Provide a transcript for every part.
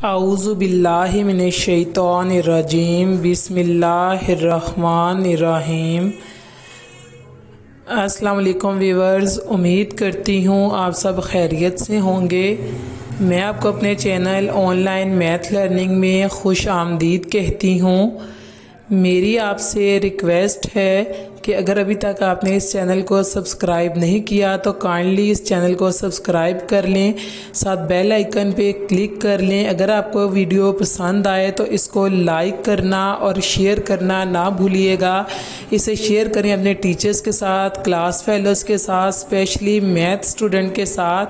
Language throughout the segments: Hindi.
औज़ु बिल्लाहि मिनश शैतानिर रजीम बिस्मिल्लाहिर रहमानिर रहीम। अस्सलाम वालेकुम व्यूअर्स, उम्मीद करती हूँ आप सब खैरियत से होंगे। मैं आपको अपने चैनल ऑनलाइन मैथ लर्निंग में खुश आमदीद कहती हूँ। मेरी आपसे रिक्वेस्ट है कि अगर अभी तक आपने इस चैनल को सब्सक्राइब नहीं किया तो काइंडली इस चैनल को सब्सक्राइब कर लें, साथ बेल आइकन पे क्लिक कर लें। अगर आपको वीडियो पसंद आए तो इसको लाइक करना और शेयर करना ना भूलिएगा। इसे शेयर करें अपने टीचर्स के साथ, क्लास फेलोज़ के साथ, स्पेशली मैथ स्टूडेंट के साथ,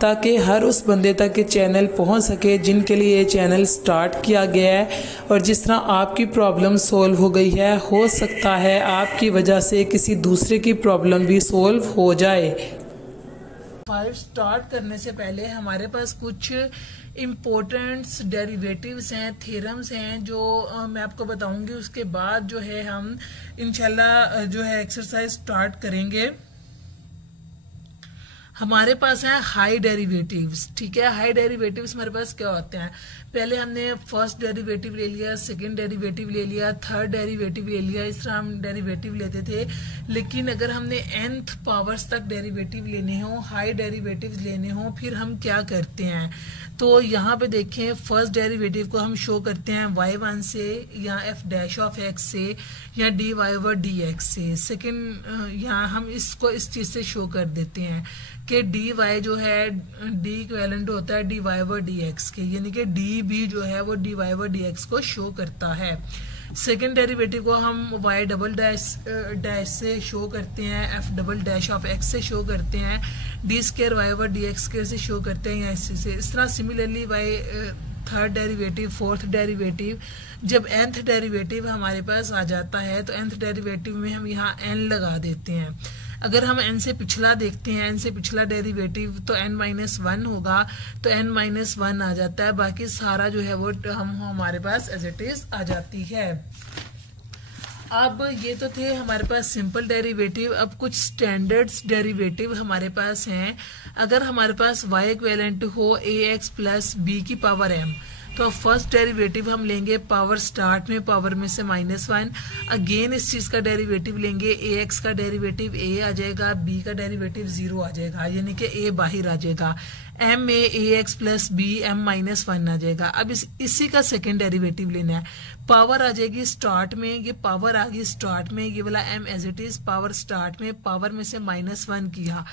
ताकि हर उस बंदे तक ये चैनल पहुंच सके जिनके लिए ये चैनल स्टार्ट किया गया है। और जिस तरह आपकी प्रॉब्लम सॉल्व हो गई है, हो सकता है आपकी वजह से किसी दूसरे की प्रॉब्लम भी सॉल्व हो जाए। 5 स्टार्ट करने से पहले हमारे पास कुछ इम्पोर्टेंट्स डेरिवेटिव्स हैं, थ्योरम्स हैं जो मैं आपको बताऊंगी। उसके बाद जो है हम इंशाल्लाह जो है एक्सरसाइज स्टार्ट करेंगे। हमारे पास है हाई डेरिवेटिव्स, ठीक है। हाई डेरिवेटिव्स हमारे पास क्या होते हैं? पहले हमने फर्स्ट डेरिवेटिव ले लिया, सेकंड डेरिवेटिव ले लिया, थर्ड डेरिवेटिव ले लिया, इस तरह हम डेरिवेटिव लेते थे। लेकिन अगर हमने nth पावर्स तक डेरिवेटिव लेने हो, हाई डेरिवेटिव्स लेने हो, फिर हम क्या करते हैं? तो यहाँ पे देखें, फर्स्ट डेरिवेटिव को हम शो करते हैं y1 से या f डैश ऑफ x से या dy ओवर dx से। सेकंड यहाँ हम इसको इस चीज से शो कर देते हैं कि dy जो है d इक्विवेलेंट होता है dy ओवर dx के, यानी कि d भी जो है वो dy ओवर dx को शो करता है। सेकेंड डेरिवेटिव को हम y डबल डैश से शो करते हैं, f double dash of x से शो करते हैं, D square y over dx square से शो करते हैं या इस तरह similarly y third derivative, fourth derivative. जब nth डेरिवेटिव हमारे पास आ जाता है तो nth डेरिवेटिव में हम यहाँ n लगा देते हैं। अगर हम n से पिछला देखते हैं, n से पिछला डेरिवेटिव तो n माइनस 1 होगा, तो n माइनस 1 आ जाता है। बाकी सारा जो है वो हम हमारे पास एज इट इज आ जाती है। अब ये तो थे हमारे पास सिंपल डेरिवेटिव। अब कुछ स्टैंडर्ड्स डेरिवेटिव हमारे पास हैं। अगर हमारे पास y इक्विवेलेंट हो ax प्लस b की पावर m, तो फर्स्ट डेरिवेटिव हम लेंगे पावर स्टार्ट में, पावर में से -1। अगेन इस चीज का डेरिवेटिव लेंगे, ax का डेरिवेटिव a आ जाएगा, b का डेरिवेटिव 0 आ जाएगा, यानी कि a बाहर आ जाएगा। m में ax plus b m minus 1 आ जाएगा। अब इसी का सेकेंड डेरिवेटिव लेना है। पावर आ जाएगी स्टार्ट में, ये पावर आ गई स्टार्ट में, ये वाला m as it is power start में, पावर में से -1 किया,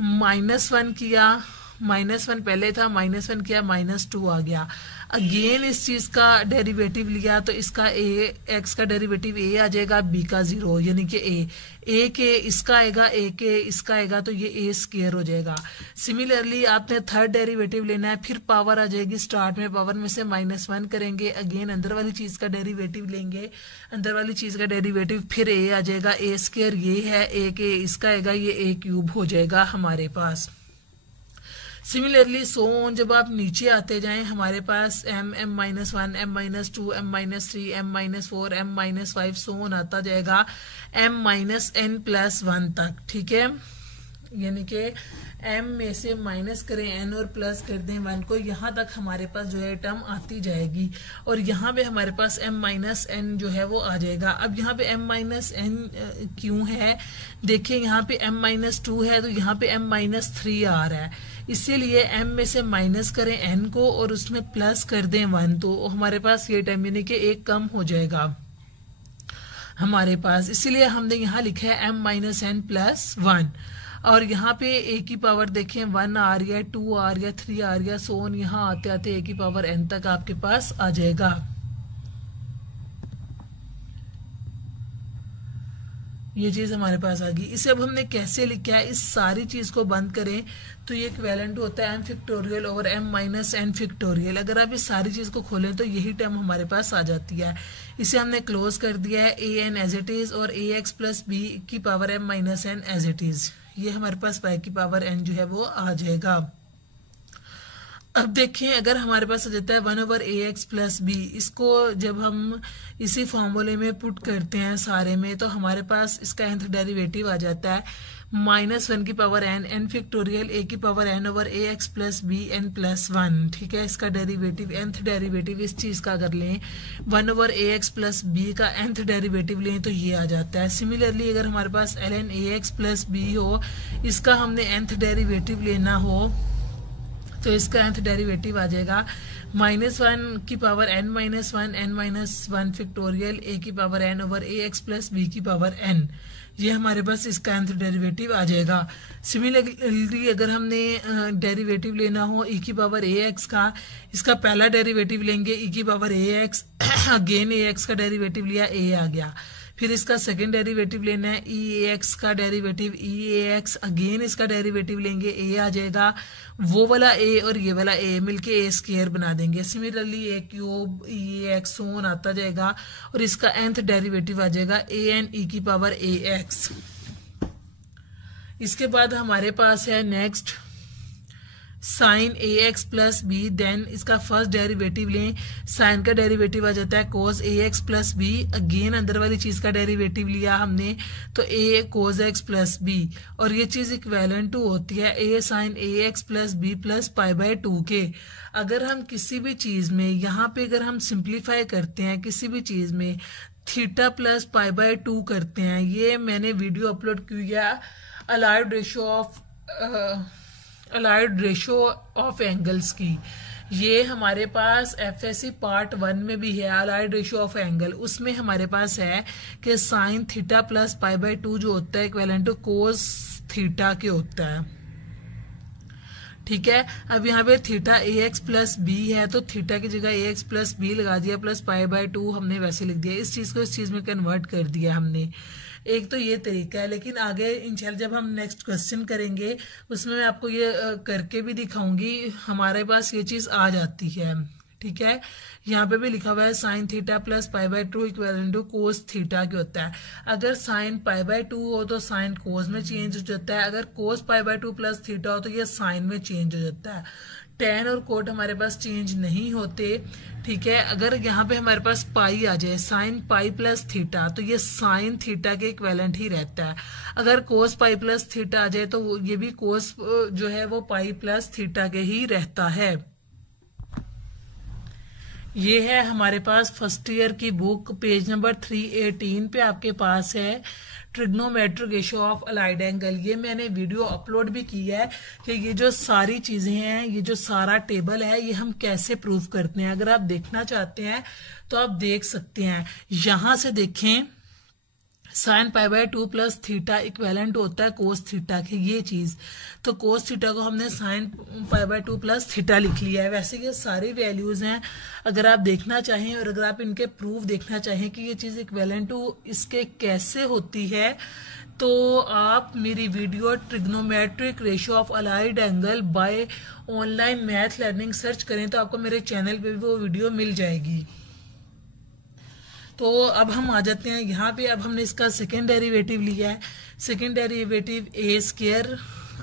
-1 किया, -1 पहले था, -1 किया, -2 आ गया। अगेन इस चीज का डेरिवेटिव लिया तो इसका x का डेरिवेटिव a आ जाएगा, b का 0, यानी कि a के इसका आएगा, a के इसका आएगा, तो ये a स्क्वायर हो जाएगा। सिमिलरली आपने थर्ड डेरिवेटिव लेना है, फिर पावर आ जाएगी स्टार्ट में, पावर में से -1 करेंगे, अगेन अंदर वाली चीज का डेरिवेटिव लेंगे, अंदर वाली चीज का डेरिवेटिव फिर a आ जाएगा, a स्क्वायर ये है, a के इसका आएगा, ये a क्यूब हो जाएगा हमारे पास। सिमिलरली सो ऑन, जब आप नीचे आते जाएं हमारे पास m -1 m -2 m -3 m -4 m -5 so on आता जाएगा m -n प्लस 1 तक, ठीक है। यानी कि m में से माइनस करें n और प्लस कर दें 1 को, यहाँ तक हमारे पास जो है टर्म आती जाएगी। और यहाँ पे हमारे पास m -n जो है वो आ जाएगा। अब यहाँ पे m -n क्यों है? देखिए यहाँ पे m -2 है तो यहाँ पे m -3 आ रहा है, इसीलिए m में से माइनस करें n को और उसमें प्लस कर दें 1, तो हमारे पास ये टर्म यानी कि एक कम हो जाएगा हमारे पास। इसीलिए हमने यहाँ लिखा है m -n प्लस 1। और यहाँ पे a की पावर देखें 1 आ रही है, 2 आ रही है, 3 आ रही है, सो ऑन यहाँ आते आते a की पावर n तक आपके पास आ जाएगा। ये चीज हमारे पास आ गई। इसे अब हमने कैसे लिखा है? इस सारी चीज को बंद करें तो ये इक्विवेलेंट होता है m factorial over m -n factorial. अगर आप इस सारी चीज को खोलें तो यही टर्म हमारे पास आ जाती है। इसे हमने क्लोज कर दिया है, an एज इट इज और ax प्लस b की power m -n as it is. ये हमारे पास y की पावर n जो है वो आ जाएगा। अब देखें, अगर हमारे पास आ जाता है 1/ax+b, इसको जब हम इसी फॉर्मूले में पुट करते हैं सारे में, तो हमारे पास इसका nth डेरिवेटिव आ जाता है -1n n factorial a⁴n/ax+b n+1। ठीक है, इसका डेरिवेटिव nth डेरिवेटिव इस चीज का अगर लें 1/ax+b का nth डेरिवेटिव लें तो ये आ जाता है। सिमिलरली अगर हमारे पास ln ax+b हो, इसका हमने nth डेरिवेटिव लेना हो तो इसका nth डेरिवेटिव आ जाएगा -1n−1 n-1 फैक्टोरियल a⁴n/ax+b⁴n। ये हमारे पास इसका nth डेरिवेटिव आ जाएगा। सिमिलरली अगर हमने डेरिवेटिव लेना हो e⁴ax का, इसका पहला डेरिवेटिव लेंगे e⁴ax, अगेन ax का डेरिवेटिव लिया, a आ गया। फिर इसका सेकेंड डेरिवेटिव लेना है e⁴ax का डेरिवेटिव e⁴ax, अगेन इसका डेरिवेटिव लेंगे, a आ जाएगा। वो वाला a और ये वाला a मिलके a² बना देंगे। सिमिलरली a³ e⁴ax सोन आता जाएगा और इसका nth डेरिवेटिव आ जाएगा an e⁴ax। इसके बाद हमारे पास है नेक्स्ट sin ax+b, देन इसका फर्स्ट डेरिवेटिव लें, साइन का डेरिवेटिव आ जाता है cos ax+b, अगेन अंदर वाली चीज का डेरिवेटिव लिया हमने तो a cos x+b, और ये चीज इक्विवेलेंट टू होती है a sin ax+b + π/2 के। अगर हम किसी भी चीज में यहाँ पे अगर हम सिंप्लीफाई करते हैं, किसी भी चीज में थीटा प्लस π/2 करते हैं, ये मैंने वीडियो अपलोड किया अलाइड रेशो ऑफ एंगल्स की। ये हमारे पास FSC पार्ट 1 में भी है, अलाइड रेशो ऑफ एंगल। उसमें हमारे पास है कि साइन थीटा प्लस π/2 जो होता है इक्विवेलेंट टू कोस थीटा के होता है। ठीक है, अब यहाँ पे थीटा ax+b है तो थीटा की जगह ax+b लगा दिया, प्लस π/2 हमने वैसे लिख दिया। इस चीज को इस चीज में कन्वर्ट कर दिया हमने। एक तो ये तरीका है, लेकिन आगे इंशाल्लाह जब हम नेक्स्ट क्वेश्चन करेंगे उसमें मैं आपको ये करके भी दिखाऊंगी। हमारे पास ये चीज आ जाती है। ठीक है, यहाँ पे भी लिखा हुआ है sine theta plus π/2 equal to cos theta के होता है। अगर साइन π/2 हो तो साइन कोस में चेंज हो जाता है, अगर कोस π/2 प्लस थीटा हो तो ये साइन में चेंज हो जाता है। टेन और कोट हमारे पास चेंज नहीं होते। ठीक है, अगर यहाँ पे हमारे पास पाई आ जाए साइन पाई प्लस थीटा तो ये साइन थीटा के इक्विवेलेंट ही रहता है। अगर कोस पाई प्लस थीटा आ जाए तो ये भी कोस जो है वो पाई प्लस थीटा के ही रहता है। ये है हमारे पास फर्स्ट ईयर की बुक, पेज नंबर 318 पे आपके पास है trigonometric ratio of allied angle. ये मैंने वीडियो अपलोड भी किया है कि ये जो सारी चीजें हैं, ये जो सारा टेबल है, ये हम कैसे प्रूव करते हैं। अगर आप देखना चाहते हैं तो आप देख सकते हैं। यहां से देखें, साइन π/2 प्लस थीटा इक्वेलेंट होता है कोस थीटा के, ये चीज। तो कोस थीटा को हमने साइन π/2 प्लस थीटा लिख लिया है। वैसे ये सारी वैल्यूज हैं, अगर आप देखना चाहें और अगर आप इनके प्रूफ देखना चाहें कि ये चीज इक्वेलेंट टू इसके कैसे होती है, तो आप मेरी video trigonometric ratio of allied angle by online math learning search करें तो आपको मेरे चैनल पे भी वो वीडियो मिल जाएगी। तो अब हम आ जाते हैं यहाँ पे। अब हमने इसका सेकेंड डेरिवेटिव लिया है। सेकेंड डेरिवेटिव a²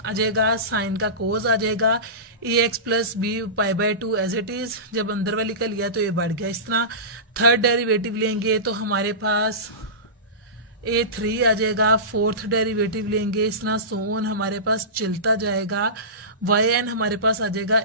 आ जाएगा, साइन का कोस आ जाएगा, ax+b π/2 एज इट इज। जब अंदर वाली का लिया तो ये बढ़ गया इस तरह। थर्ड डेरिवेटिव लेंगे तो हमारे पास a3 आ जाएगा। फोर्थ डेरिवेटिव लेंगे इस तरह सोन हमारे पास चलता जाएगा। yn हमारे पास आ जाएगा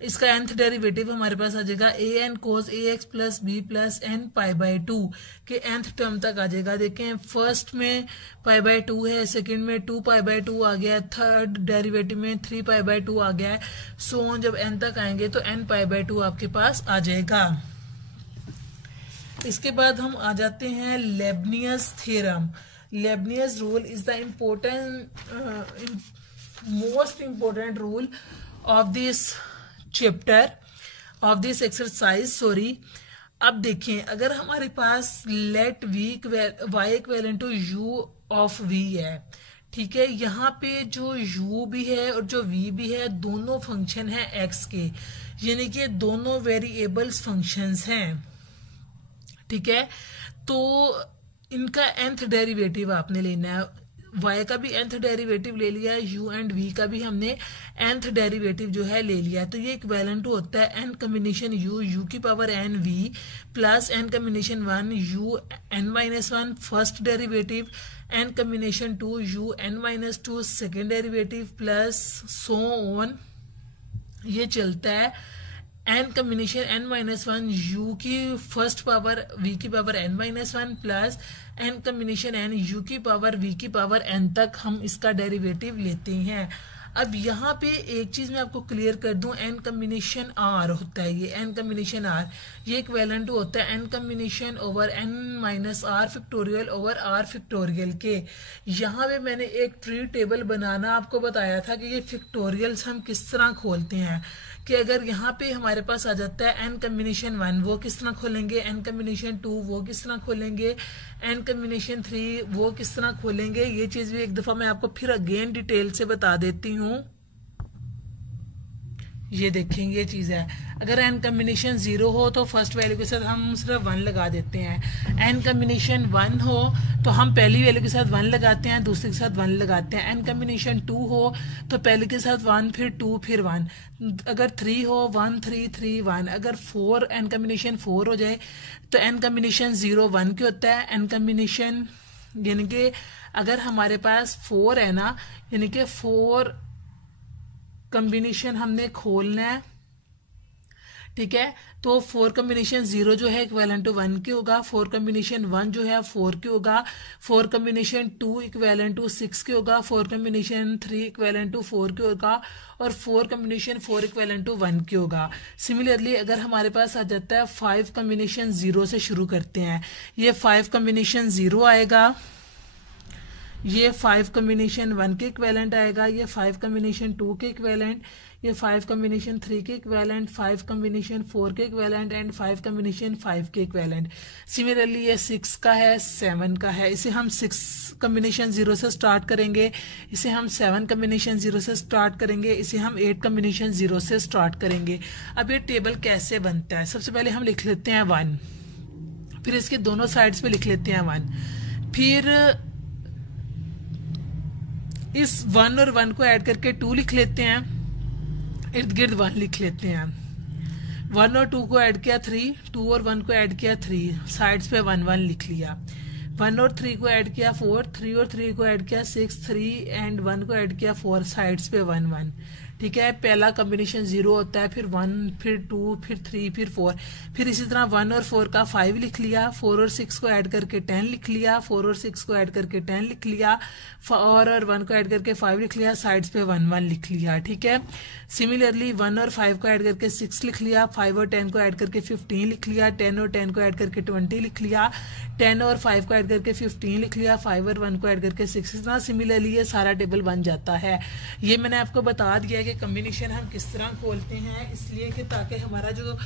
इसका nth डेरिवेटिव हमारे पास आ जाएगा an cos ax+b + n π/2 के nth टर्म तक आ जाएगा। देखें, फर्स्ट में π/2 है, सेकंड में 2 π/2 आ गया, थर्ड डेरिवेटिव में 3 π/2 आ गया है। सो जब n तक आएंगे तो n π/2 आपके पास आ जाएगा। इसके बाद हम आ जाते हैं Leibniz theorem. Leibniz rule is the most important rule of this chapter of this exercise. अब देखें, अगर हमारे पास let y equal to u of v है, ठीक है, यहाँ पे जो u भी है और जो v भी है दोनों फंक्शन है x के, यानी कि दोनों वेरिएबल्स फंक्शंस हैं। ठीक है, तो इनका nth डेरिवेटिव आपने लेना है। y का भी nth डेरिवेटिव ले लिया है, u एंड v का भी हमने nth डेरिवेटिव जो है ले लिया है। तो ये इक्विवेलेंट टू होता है n कॉम्बिनेशन u की power n v plus n combination 1 u n minus 1 first derivative, n combination 2 u n minus 2 second derivative plus so on. ये चलता है n combination n minus 1 u की फर्स्ट पावर v की power n minus 1 plus n combination n u की पावर v की पावर n तक हम इसका डेरिवेटिव लेते हैं। अब यहाँ पे एक चीज मैं आपको क्लियर कर दूं, n कॉम्बिनेशन r होता है, ये n कॉम्बिनेशन r ये इक्विवेलेंट होता है n combination over n minus r factorial over r factorial के। यहाँ पे मैंने एक ट्री टेबल बनाना आपको बताया था कि ये फैक्टोरियल्स हम किस तरह खोलते हैं, कि अगर यहाँ पे हमारे पास आ जाता है n कॉम्बिनेशन 1 वो किस तरह खोलेंगे, n कॉम्बिनेशन 2 वो किस तरह खोलेंगे, n कॉम्बिनेशन 3 वो किस तरह खोलेंगे। ये चीज भी एक दफा मैं आपको फिर अगेन डिटेल से बता देती हूँ। ये देखेंगे ये चीज है, अगर n कॉम्बिनेशन 0 हो तो फर्स्ट वैल्यू के साथ हम सिर्फ 1 लगा देते हैं, n कॉम्बिनेशन 1 हो तो हम पहली वैल्यू के साथ 1 लगाते हैं, दूसरे के साथ 1 लगाते हैं। n कॉम्बिनेशन 2 हो तो पहले के साथ 1 फिर 2 फिर 1, अगर 3 हो 1 3 3 1, अगर 4 n कॉम्बिनेशन 4 हो जाए तो n कॉम्बिनेशन 0 1 के होता है। n कॉम्बिनेशन यानी कि अगर हमारे पास 4 है ना, यानी कि 4 कॉम्बिनेशन हमने खोलना है, ठीक है। तो 4 कॉम्बिनेशन 0 जो है इक्विवेलेंट टू 1 के होगा, 4 कॉम्बिनेशन 1 जो है 4 के होगा, 4 कॉम्बिनेशन 2 इक्विवेलेंट टू 6 के होगा, 4 कॉम्बिनेशन 3 इक्विवेलेंट टू 4 के होगा और 4 कॉम्बिनेशन 4 इक्विवेलेंट टू 1 के होगा। सिमिलरली अगर हमारे पास आ जाता है 5 कॉम्बिनेशन 0 से शुरू करते हैं, ये 5 कॉम्बिनेशन 0 आएगा, ये 5 कॉम्बिनेशन 1 के इक्विवेलेंट आएगा, ये 5 कॉम्बिनेशन 2 के इक्विवेलेंट, ये 5 कॉम्बिनेशन 3 के इक्विवेलेंट, 5 कॉम्बिनेशन 4 के इक्विवेलेंट एंड 5 कॉम्बिनेशन 5 के इक्विवेलेंट। सिमिलरली ये 6 का है, 7 का है। इसे हम 6 कॉम्बिनेशन 0 से स्टार्ट करेंगे, इसे हम 7 कॉम्बिनेशन 0 से स्टार्ट करेंगे, इसे हम 8 कॉम्बिनेशन 0 से स्टार्ट करेंगे। अब ये टेबल कैसे बनता है, सबसे पहले हम लिख लेते हैं 1, फिर इसके दोनों साइड्स पे लिख लेते हैं 1, फिर इस 1 और 1 को ऐड करके 2 लिख लेते हैं, इर्द गिर्द 1 लिख लेते हैं। 1 और 2 को ऐड किया 3, 2 और 1 को ऐड किया 3, साइड्स पे 1 1 लिख लिया। 1 और 3 को ऐड किया 4, 3 और 3 को ऐड किया 6, 3 एंड 1 को ऐड किया 4, साइड्स पे 1 1, ठीक है। पहला कॉम्बिनेशन 0 होता है, फिर 1 फिर 2 फिर 3 फिर 4, फिर इसी तरह 1 और 4 का 5 लिख लिया, 4 और 6 को ऐड करके 10 लिख लिया, 4 और 6 को ऐड करके 10 लिख लिया, 4 और 1 को ऐड करके 5 लिख लिया, साइड्स पे 1 1 लिख लिया, ठीक है। सिमिलरली 1 और 5 को ऐड करके 6 लिख लिया, 5 और 10 को ऐड करके 15 लिख लिया, 10 और 10 को ऐड करके 20 लिख लिया, 10 और 5 को ऐड करके 15 लिख लिया, 5 और 1 को ऐड करके 6। इस तरह सिमिलरली ये सारा टेबल बन जाता है। ये मैंने आपको बता दिया कि कॉम्बिनेशन हम किस तरह खोलते हैं, इसलिए कि ताकि हमारा जो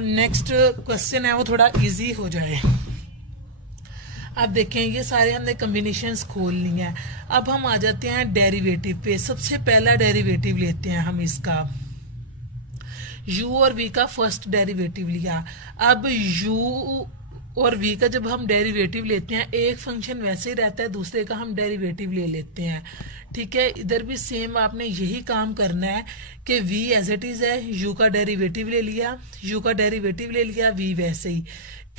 नेक्स्ट क्वेश्चन है वो थोड़ा इजी हो जाए। अब देखें ये सारे हमने कॉम्बिनेशंस खोल ली हैं। अब हम आ जाते हैं डेरिवेटिव पे। सबसे पहला डेरिवेटिव लेते हैं हम इसका, u और v का फर्स्ट डेरिवेटिव लिया। अब u और v का जब हम डेरिवेटिव लेते हैं, एक फंक्शन वैसे ही रहता है, दूसरे का हम डेरिवेटिव ले लेते हैं, ठीक है। इधर भी सेम आपने यही काम करना है कि v एज इट इज है, u का डेरिवेटिव ले लिया, u का डेरिवेटिव ले लिया, v वैसे ही,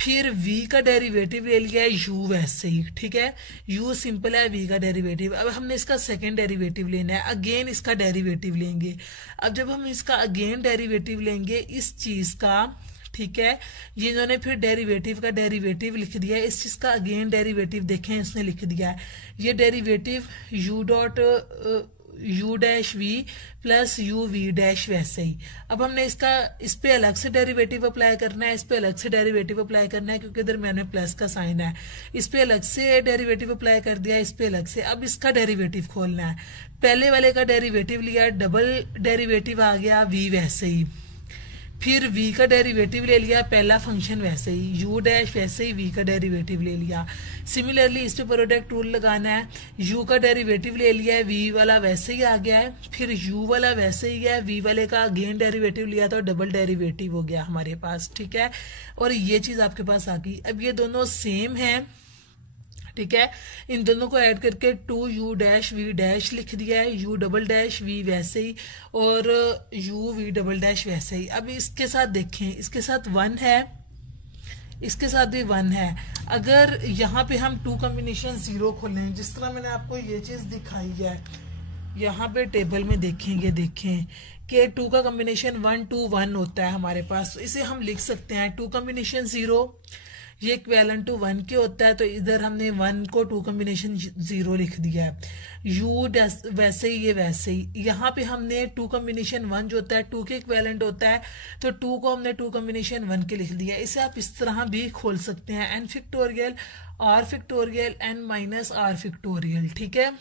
फिर v का डेरिवेटिव ले लिया, u वैसे ही, ठीक है। u सिंपल है, v का डेरिवेटिव। अब हमने इसका सेकंड डेरिवेटिव लेना है, अगेन इसका डेरिवेटिव लेंगे। अब जब हम इसका अगेन डेरिवेटिव लेंगे इस चीज का, ठीक है, ये इन्होंने फिर डेरिवेटिव का डेरिवेटिव लिख दिया है, इस चीज का अगेन डेरिवेटिव देखें इसने लिख दिया है, ये derivative u dot u dash v plus u v dash वैसे ही। अब हमने इसका इस पे अलग से डेरिवेटिव अप्लाई करना है, इस पे अलग से डेरिवेटिव अप्लाई करना है, क्योंकि इधर मैंने प्लस का साइन है, इस पे अलग से डेरिवेटिव अप्लाई कर दिया, इस पे अलग से। अब इसका डेरिवेटिव खोलना है, पहले वाले का डेरिवेटिव लिया, डबल डेरिवेटिव आ गया v वैसे ही, फिर v का डेरिवेटिव ले लिया, पहला फंक्शन वैसे ही, u डैश वैसे ही v का डेरिवेटिव ले लिया। सिमिलरली इस पे प्रोडक्ट रूल लगाना है, u का डेरिवेटिव ले लिया है, v वाला वैसे ही आ गया है, फिर u वाला वैसे ही है, v वाले का अगेन डेरिवेटिव लिया तो डबल डेरिवेटिव हो गया हमारे पास, ठीक है। और ये चीज आपके पास आ गई। अब ये दोनों सेम है, ठीक है। इन दोनों को ऐड करके 2u-v' लिख दिया है, u'-v वैसे ही और u v' वैसे ही। अब इसके साथ देखें, इसके साथ 1 है, इसके साथ भी 1 है। अगर यहाँ पे हम 2 कॉम्बिनेशन 0 खोलें, जिस तरह मैंने आपको ये चीज दिखाई है, यहाँ पे टेबल में देखेंगे, देखें कि 2 का कॉम्बिनेशन 1 2 1 होता है हमारे पास। तो इसे हम लिख सकते हैं 2 कॉम्बिनेशन 0 ये इक्वेलेंट टू 1 के होता है, तो इधर हमने 1 को 2 कॉम्बिनेशन 0 लिख दिया है। u वैसे ही, ये वैसे ही। यहाँ पे हमने 2 कॉम्बिनेशन 1 जो होता है 2 के इक्वेलेंट होता है, तो 2 को हमने 2 कॉम्बिनेशन 1 के लिख दिया। इसे आप इस तरह भी खोल सकते हैं, n factorial r factorial n minus r factorial, ठीक है।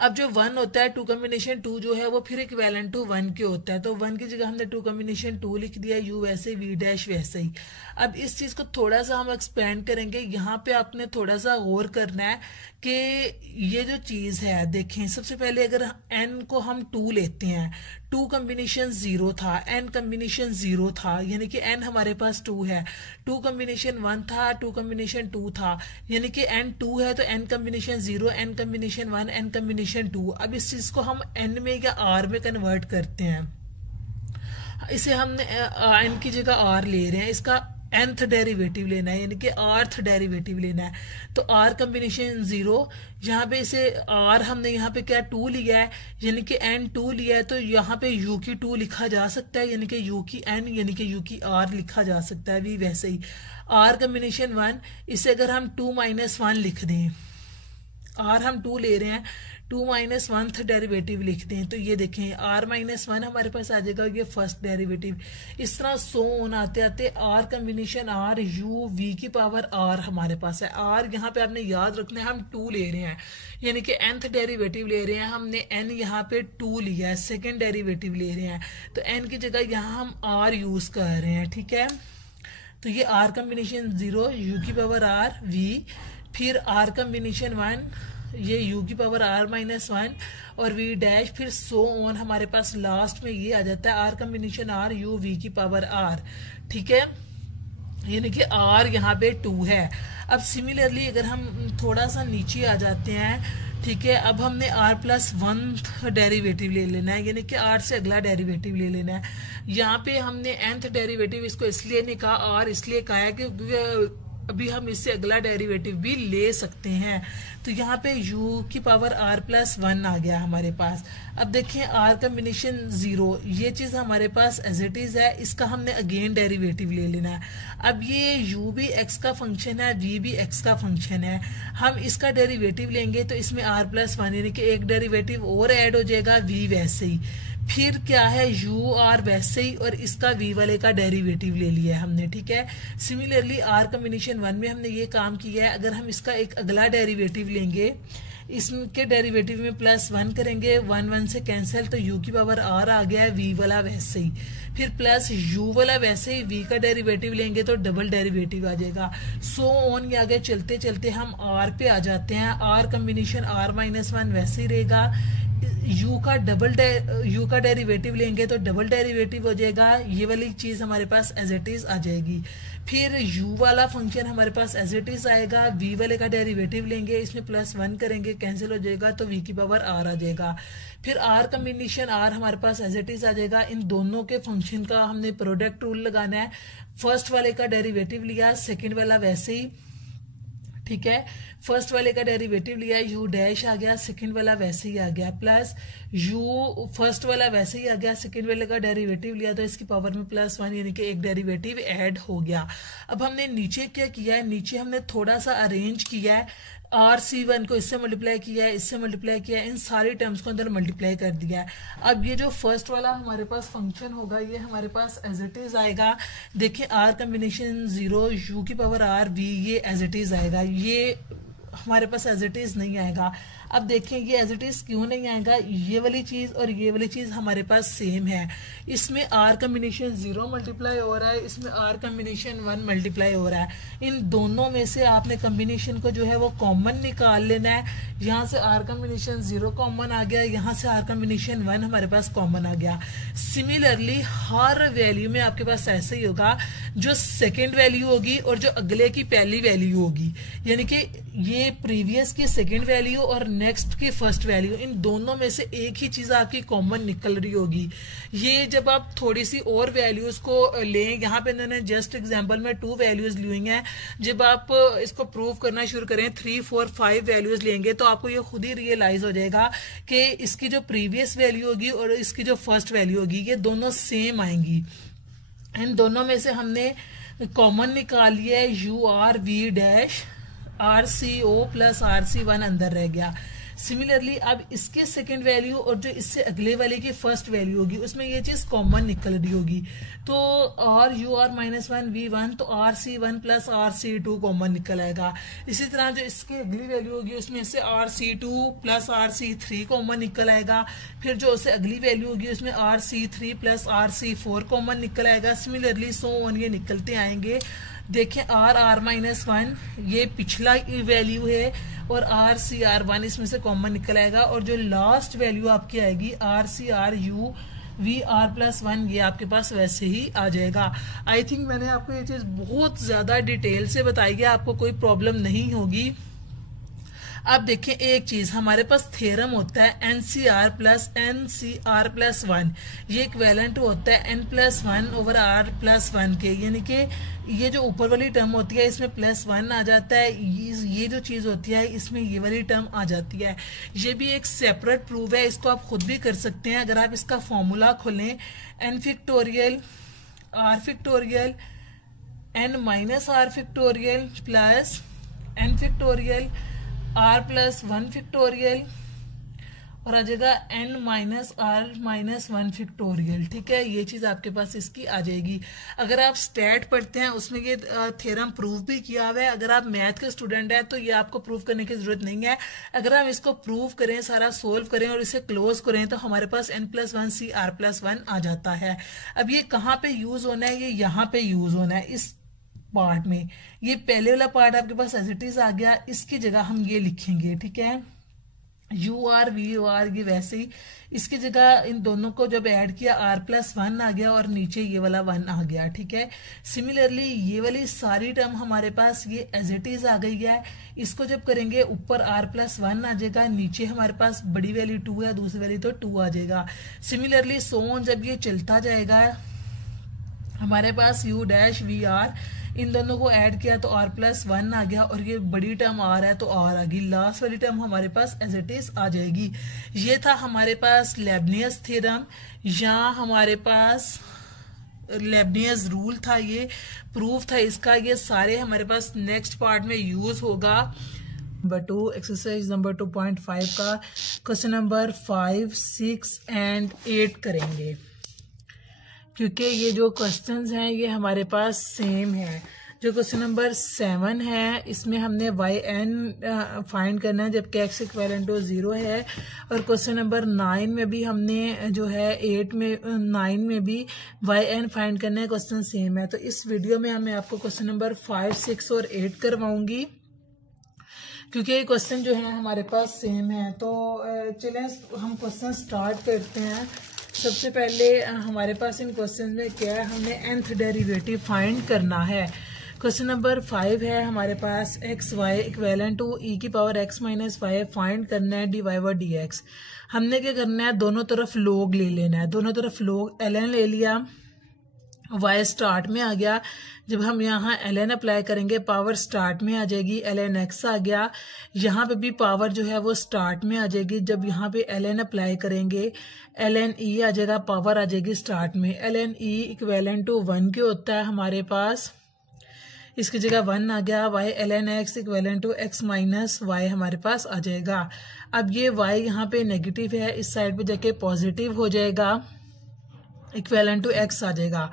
अब जो 1 होता है 2 कॉम्बिनेशन 2 जो है वो फिर इक्वेलेंट टू 1 के होता है, तो 1 की जगह हमने 2 कॉम्बिनेशन 2 लिख दिया, u वैसे v' वैसे ही। अब इस चीज को थोड़ा सा हम एक्सपेंड करेंगे। यहाँ पे आपने थोड़ा सा गौर करना है कि ये जो चीज है, देखें सबसे पहले अगर n को हम 2 लेते हैं, 2 कॉम्बिनेशन 0 था, n कॉम्बिनेशन 0 था, यानी कि n हमारे पास 2 है। 2 कॉम्बिनेशन 1 था, 2 कॉम्बिनेशन 2 था, यानी कि n 2 है, तो n combination 0, n combination 1, n combination 2। अब इस चीज को हम n में या r में कन्वर्ट करते हैं। इसे हमने n की जगह r ले रहे हैं, इसका nth डेरिवेटिव लेना है, यानी कि rth डेरिवेटिव लेना है। तो r कॉम्बिनेशन 0, यहाँ पे इसे r हमने यहाँ पे क्या 2 लिया है, यानी कि n 2 लिया है, तो यहाँ पे u की 2 लिखा जा सकता है, यानी कि u की n यानी कि u की r लिखा जा सकता है। भी वैसे ही r कॉम्बिनेशन 1, इसे अगर हम 2 - 1 लिख दें, r हम 2 ले रहे हैं, 2 - 1th डेरिवेटिव लिख दें, तो ये देखें r - 1 हमारे पास आ जाएगा, ये फर्स्ट डेरिवेटिव। इस तरह सो ऑन आते आते r combination r u v की पावर r हमारे पास है। r यहाँ पे आपने याद रखना है, हम 2 ले रहे हैं, यानी कि nth डेरिवेटिव ले रहे हैं, हमने n यहाँ पे 2 लिया है, सेकेंड डेरिवेटिव ले रहे हैं, तो n की जगह यहाँ हम r यूज कर रहे हैं, ठीक है। तो ये r कॉम्बिनेशन 0 u की पावर r v, फिर r कॉम्बिनेशन 1 ये u की पावर r - 1 और v', फिर सो ऑन हमारे पास लास्ट में ये आ जाता है r combination r u v की पावर r, ठीक है, यानी कि r यहाँ पे 2 है। अब सिमिलरली अगर हम थोड़ा सा नीचे आ जाते हैं, ठीक है, अब हमने r+1 डेरिवेटिव ले लेना है, यानी कि r से अगला डेरिवेटिव ले लेना है। यहाँ पे हमने nth डेरिवेटिव इसको इसलिए नहीं कहा, r इसलिए कहा है कि अभी हम इससे अगला डेरिवेटिव भी ले सकते हैं। तो यहाँ पे u की पावर r+1 आ गया हमारे पास। अब देखें r कॉम्बिनेशन 0, ये चीज हमारे पास एज इट इज है, इसका हमने अगेन डेरिवेटिव ले लेना है। अब ये u भी x का फंक्शन है, v भी x का फंक्शन है, हम इसका डेरिवेटिव लेंगे तो इसमें r+1 यानी कि एक डेरिवेटिव और ऐड हो जाएगा, v वैसे ही, फिर क्या है u r वैसे ही, और इसका v वाले का डेरिवेटिव ले लिया है हमने, ठीक है। सिमिलरली r कॉम्बिनेशन 1 में हमने ये काम किया है, अगर हम इसका एक अगला डेरिवेटिव लेंगे, इसके डेरिवेटिव में +1 करेंगे, 1 1 से कैंसिल, तो u की पावर r आ गया है, v वाला वैसे ही, फिर प्लस u वाला वैसे ही, v का डेरिवेटिव लेंगे तो डबल डेरिवेटिव आ जाएगा। सो ऑन, ये आगे चलते चलते हम r पे आ जाते हैं, r कॉम्बिनेशन r - 1 वैसे ही रहेगा, u का डेरिवेटिव लेंगे तो डबल डेरिवेटिव हो जाएगा, ये वाली चीज हमारे पास एज इट इज आ जाएगी। फिर u वाला फंक्शन हमारे पास एज इट इज आएगा, v वाले का डेरिवेटिव लेंगे, इसमें +1 करेंगे, कैंसिल हो जाएगा, तो v की पावर r आ जाएगा। फिर r कॉम्बिनेशन r हमारे पास एज इट इज आ जाएगा। इन दोनों के फंक्शन का हमने प्रोडक्ट रूल लगाना है, फर्स्ट वाले का डेरिवेटिव लिया, सेकेंड वाला वैसे ही, ठीक है, फर्स्ट वाले का डेरिवेटिव लिया, u' आ गया, सेकंड वाला वैसे ही आ गया, प्लस u फर्स्ट वाला वैसे ही आ गया, सेकंड वाले का डेरिवेटिव लिया तो इसकी पावर में +1 यानी कि एक डेरिवेटिव ऐड हो गया। अब हमने नीचे क्या किया है, नीचे हमने थोड़ा सा अरेंज किया है, r(c1) को इससे मल्टीप्लाई किया है, इससे मल्टीप्लाई किया है, इन सारी टर्म्स को अंदर मल्टीप्लाई कर दिया है। अब ये जो फर्स्ट वाला हमारे पास फंक्शन होगा, ये हमारे पास एज इट इज आएगा। देखिए r कॉम्बिनेशन 0 u की पावर r v, ये एज इट इज आएगा, ये हमारे पास एज इट इज नहीं आएगा। अब देखें ये एज इट इज क्यों नहीं आएगा, ये वाली चीज और ये वाली चीज हमारे पास सेम है। इसमें आर कम्बिनेशन 0 मल्टीप्लाई हो रहा है, इसमें आर कम्बिनेशन 1 मल्टीप्लाई हो रहा है। इन दोनों में से आपने कम्बिनेशन को जो है वो कॉमन निकाल लेना है। यहाँ से आर कम्बिनेशन 0 कॉमन आ गया, यहाँ से आर कम्बिनेशन 1 हमारे पास कॉमन आ गया। सिमिलरली हर वैल्यू में आपके पास ऐसे ही होगा, जो सेकेंड वैल्यू होगी और जो अगले की पहली वैल्यू होगी, यानी कि ये प्रीवियस की सेकेंड वैल्यू और नेक्स्ट की फर्स्ट वैल्यू, इन दोनों में से एक ही चीज आपकी कॉमन निकल रही होगी। ये जब आप थोड़ी सी और वैल्यूज को लें, यहाँ पे मैंने जस्ट एग्जांपल में 2 वैल्यूज ली हैं, जब आप इसको प्रूव करना शुरू करें 3, 4, 5 वैल्यूज लेंगे तो आपको ये खुद ही रियलाइज हो जाएगा कि इसकी जो प्रीवियस वैल्यू होगी और इसकी जो फर्स्ट वैल्यू होगी ये दोनों सेम आएंगी। इन दोनों में से हमने कॉमन निकाल लिया है u r v dash r c o plus r c 1 अंदर रह गया। सिमिलरली अब इसके सेकंड वैल्यू और जो इससे अगले वाले की फर्स्ट वैल्यू होगी उसमें ये चीज कॉमन निकल रही होगी, तो आर यू आर -1 v1 तो r c 1 plus r c 2 common निकल आएगा। इसी तरह जो इसकी अगली वैल्यू होगी उसमें से r c 2 plus r c 3 common निकल आएगा। फिर जो उससे अगली वैल्यू होगी उसमें r c 3 plus r c 4 common निकल आएगा। सिमिलरली सो ऑन ये निकलते आएंगे। देखें आर -1 ये पिछला वैल्यू है और आर सी आर 1 इसमें से कॉमन निकल आएगा, और जो लास्ट वैल्यू आपकी आएगी r c r u v r +1 ये आपके पास वैसे ही आ जाएगा। आई थिंक मैंने आपको ये चीज बहुत ज्यादा डिटेल से बताई है, आपको कोई प्रॉब्लम नहीं होगी। अब देखें एक चीज, हमारे पास थ्योरम होता है NCR प्लस NCR प्लस 1, ये इक्विवेलेंट होता है n+1 ओवर r+1 के, यानी कि ये जो ऊपर वाली टर्म होती है इसमें +1 आ जाता है, ये जो चीज होती है इसमें ये वाली टर्म आ जाती है। ये भी एक सेपरेट प्रूफ है, इसको आप खुद भी कर सकते हैं। अगर आप इसका फॉर्मूला खोलें n factorial r factorial n minus r factorial plus n factorial r+1 factorial और आ जाएगा n-r-1 फैक्टोरियल। ठीक है, ये चीज आपके पास इसकी आ जाएगी। अगर आप स्टैट पढ़ते हैं उसमें ये थ्योरम प्रूव भी किया हुआ है। अगर आप मैथ के स्टूडेंट हैं तो ये आपको प्रूव करने की जरूरत नहीं है। अगर हम इसको प्रूव करें, सारा सोल्व करें और इसे क्लोज करें तो हमारे पास n+1 c r+1 आ जाता है। अब ये कहाँ पे यूज होना है, ये यहाँ पे यूज होना है इस पार्ट में। ये पहले वाला पार्ट आपके पास एज इट इज आ गया, इसकी जगह हम ये लिखेंगे। ठीक है, यू आर वी आर ये वैसे ही, इसकी जगह इन दोनों को जब ऐड किया r+1 आ गया और नीचे ये वाला 1 आ गया। ठीक है, सिमिलरली ये वाली सारी टर्म हमारे पास ये एज इट इज आ गई है। इसको जब करेंगे ऊपर r+1 आ जाएगा, नीचे हमारे पास बड़ी वैल्यू 2 है, दूसरी वैल्यू तो 2 आ जाएगा। सिमिलरली सो ऑन जब ये चलता जाएगा हमारे पास u डैश वी आर, इन दोनों को ऐड किया तो r+1 आ गया और ये बड़ी टर्म r है तो r आ गई। लास्ट वाली टर्म हमारे पास एज इट इज आ जाएगी। ये था हमारे पास लेबनियस थ्योरम, या हमारे पास लेबनियस रूल था, ये प्रूफ था इसका। ये सारे हमारे पास नेक्स्ट पार्ट में यूज होगा। नंबर 2 एक्सरसाइज नंबर 2.5 का क्वेश्चन नंबर 5, 6 एंड 8 करेंगे, क्योंकि ये जो क्वेश्चंस हैं ये हमारे पास सेम है। जो क्वेश्चन नंबर 7 है इसमें हमने yn फाइंड करना है, जबकि x इक्वल टू 0 है। और क्वेश्चन नंबर 9 में भी हमने जो है 9 में भी yn फाइंड करना है, क्वेश्चन सेम है। तो इस वीडियो में मैं आपको क्वेश्चन नंबर 5, 6 और 8 करवाऊंगी, क्योंकि ये क्वेश्चन जो है हमारे पास सेम है। तो चलें हम क्वेश्चन स्टार्ट करते हैं। सबसे पहले हमारे पास इन क्वेश्चन में क्या है, हमने nth डेरिवेटिव फाइंड करना है। क्वेश्चन नंबर 5 है हमारे पास x y equivalent to e⁻x-y find करना है dy/dx। हमने क्या करना है, दोनों तरफ log ले लेना है। दोनों तरफ log ln ले लिया, y स्टार्ट में आ गया। जब हम यहाँ ln अप्लाई करेंगे पावर स्टार्ट में आ जाएगी, ln x आ गया। यहाँ पे भी पावर जो है वो स्टार्ट में आ जाएगी। जब यहाँ पे ln अप्लाई करेंगे ln e आ जाएगा, पावर आ जाएगी स्टार्ट में। ln e इक्वेलेंट टू 1 के होता है हमारे पास, इसकी जगह 1 आ गया। y ln x equivalent to x minus y हमारे पास आ जाएगा। अब ये y यहाँ पे नेगेटिव है, इस साइड पे जाके पॉजिटिव हो जाएगा, इक्वेलेंट टू x आ जाएगा।